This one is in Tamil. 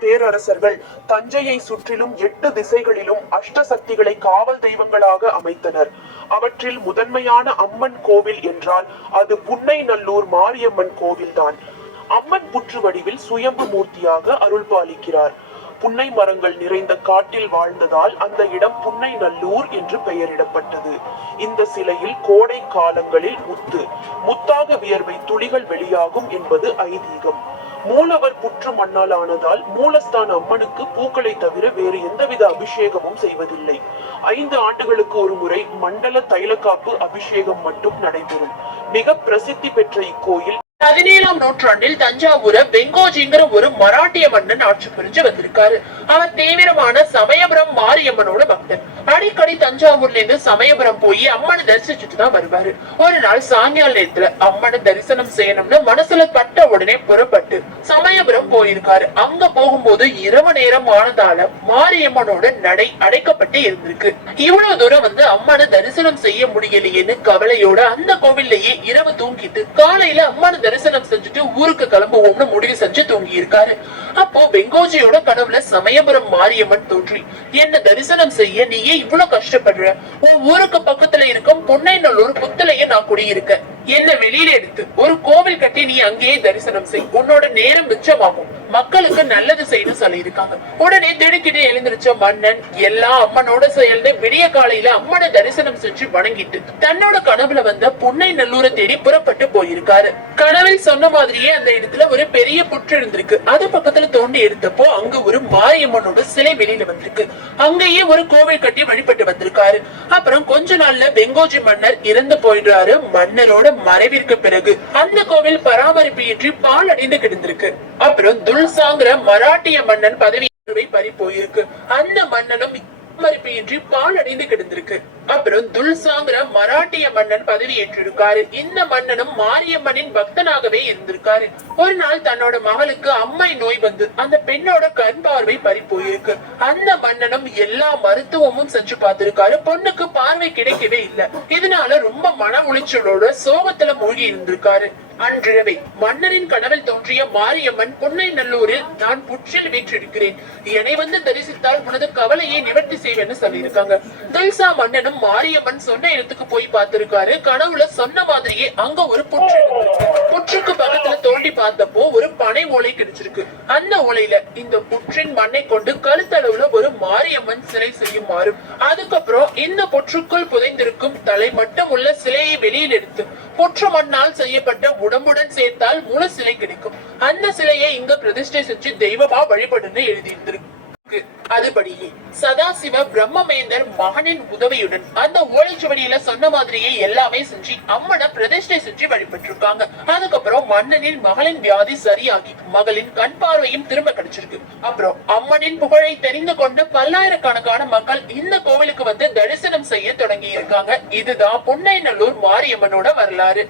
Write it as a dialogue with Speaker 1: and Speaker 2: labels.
Speaker 1: பேரரசர்கள் தஞ்சையை சுற்றிலும் எட்டு திசைகளிலும் அஷ்ட சக்திகளை காவல் தெய்வங்களாக அமைத்தனர். அவற்றில் முதன்மையான அம்மன் கோவில் என்றால் அது புன்னை நல்லூர் மாரியம்மன் கோவில்தான். அம்மன் புற்று வடிவில் சுயம்பு மூர்த்தியாக அருள் பாலிக்கிறார் புன்னை மரங்கள் நிறைந்த காட்டில் வாழ்ந்ததால் அந்த இடம் புன்னை நல்லூர் என்று பெயரிடப்பட்டது. இந்த சிலையில் கோடை காலங்களில் முத்து முத்தாக வியர்வை துளிகள் வெளியாகும் என்பது ஐதீகம். மூலவர் புற்று மண்ணால் ஆனதால் மூலஸ்தான அம்மனுக்கு பூக்களை தவிர வேறு எந்தவித அபிஷேகமும் செய்வதில்லை. ஐந்து ஆண்டுகளுக்கு ஒரு முறை மண்டல தைலக்காப்பு அபிஷேகம் மட்டும் நடைபெறும். மிக பிரசித்தி பெற்ற இக்கோயில்
Speaker 2: பதினேழாம் நூற்றாண்டில் தஞ்சாவூர வெங்கோஜிங்கிற ஒரு மராட்டிய மன்னன் ஆட்சி புரிஞ்சு வந்திருக்காரு. அவர் தீவிரமான சமயபுரம் மாரியம்மனோட பக்தன். அடிக்கடி தஞ்சாவூர்ல இருந்து சமயபுரம் போய் அம்மனை தரிசிச்சுட்டு தான் வருவாரு. ஒரு நாள் சாயங்கால நேரத்துல அம்மனை தரிசனம் செய்யணும்னு மனசுல பட்ட உடனே புறப்பட்டு சமயபுரம் போயிருக்காரு. அங்க போகும்போது இரவு நேரம் ஆனதால மாரியம்மனோட நடை அடைக்கப்பட்டு இருந்திருக்கு. இவ்வளவு தூரம் வந்து அம்மனை தரிசனம் செய்ய முடியலையேன்னு கவலையோட அந்த கோவில்லையே இரவு தூங்கிட்டு காலையில அம்மனை தரிசனம் செஞ்சுட்டு ஊருக்கு கிளம்புவோம்னு முடிவு செஞ்சு தூங்கி இருக்காரு அப்போ வெங்கோஜியோட கனவுல சமயபுரம் மாரியம்மன் தோற்றி என்ன தரிசனம் செய்ய? நீ ஏன் இவ்வளவு கஷ்டப்படுற? உன் ஊருக்கு பக்கத்துல இருக்கும் பொன்னைநல்லூர் புத்தலைய நான் குடியிருக்க என்ன வெளியில எடுத்து ஒரு கோவில் கட்டி நீ அங்கேயே தரிசனம் செய். உன்னோட நேரம் மிச்சமாகும். மக்களுக்கு நல்லது செய்யணும் சொல்லி இருக்காங்க உடனே திடுக்கிட்டு எழுந்திருச்ச மன்னன் எல்லா அம்மனோட சேர்ந்து விடிய காலையில அம்மனை தரிசனம் செஞ்சு வணங்கிட்டு தன்னோட கனவுல வந்த புன்னை நல்லூரை தேடி புறப்பட்டு போயிருக்காரு. கனவில் சொன்ன மாதிரியே அந்த இடத்துல ஒரு பெரிய புற்று இருந்திருக்கு. அது பக்கத்துல தோண்டி எடுத்தப்போ அங்க ஒரு மாரியம்மனோட சிலை வெளியில வந்திருக்கு. அங்கேயே ஒரு கோவில் கட்டி வழிபட்டு வந்திருக்காரு. அப்புறம் கொஞ்ச நாள்ல வெங்கோஜி மன்னர் இறந்து போயிடுறாரு. மன்னரோட மறைவிற்கு பிறகு அந்த கோவில் பராமரிப்பு இன்றி பால் அடைந்து கிடந்திருக்கு. அப்புறம் துல்சாங்கிற மராட்டிய மன்னன் பதவி பறி போயிருக்கு. அந்த மன்னனும் பராமரிப்பு பாலடைந்து கிடந்திருக்கு. அப்புறம் துல்சாங்கிற மராட்டிய மன்னன் பதவி ஏற்றிருக்காரு. இந்த மன்னனும் மாரியம்மனின் பக்தனாகவே இருந்திருக்காரு. ஒரு நாள் தன்னோட மகளுக்கு அம்மை நோய் வந்து அந்த பெண்ணோட கண் பார்வை பறி போயிருக்கு. அந்த மன்னனும் எல்லா மருத்துவமும் செஞ்சு பார்த்திருக்காரு. பொண்ணுக்கு பார்வை கிடைக்கவே இல்லை. இதனால ரொம்ப மன உளைச்சலோட சோகத்துல மூழ்கி இருந்திருக்காரு. அன்றிரவை மன்னரின் கனவில் தோன்றிய மாரியம்மன் பொன்னை நல்லூரில் நான் புற்றில் வீற்றிருக்கிறேன். என்னை வந்து தரிசித்தால் உனது கவலையை நிவர்த்தி செய்வேன்னு சொல்லியிருக்காங்க துல்சா மன்னனும் மாரியம்மன் சொன்ன இடத்துக்கு போய் பார்த்திருக்காரு. கனவுல சொன்ன மாதிரியே அங்க ஒரு புற்று புற்றுக்கு பக்கத்துல தோண்டி பார்த்தப்போ ஒரு பனை ஓலை கிடைச்சிருக்கு. அந்த ஓலையில இந்த புற்றின் மண்ணை கொண்டு கழுத்தளவுல ஒரு மாரியம்மன் சிலை செய்யுமாறு. அதுக்கப்புறம் இந்த புற்றுக்குள் புதைந்திருக்கும் தலை மட்டும் உள்ள சிலையை வெளியில் எடுத்து புற்று மண்ணால் செய்யப்பட்ட உடம்புடன் சேர்த்தால் முழு சிலை கிடைக்கும். அந்த சிலையை இங்க பிரதிஷ்டை செஞ்சு தெய்வமா வழிபடுன்னு எழுதியிருந்திருக்கு. அதுபடி சதாசிவ பிரம்மமேந்தர் மகனின் உதவியுடன் அந்த ஓலைச்சுவடியில சொன்ன மாதிரியே எல்லாமே செஞ்சு அம்மனை பிரதிஷ்டை செஞ்சு வழிபட்டிருக்காங்க. அதுக்கப்புறம் மன்னனின் மகளின் வியாதி சரியாகி மகளின் கண் பார்வையும் திரும்ப கிடைச்சிருக்கு. அப்புறம் அம்மனின் புகழை தெரிந்து கொண்டு பல்லாயிரக்கணக்கான மக்கள் இந்த கோவிலுக்கு வந்து தரிசனம் செய்ய தொடங்கி இருக்காங்க இதுதான் புன்னைநல்லூர் மாரியம்மனோட வரலாறு.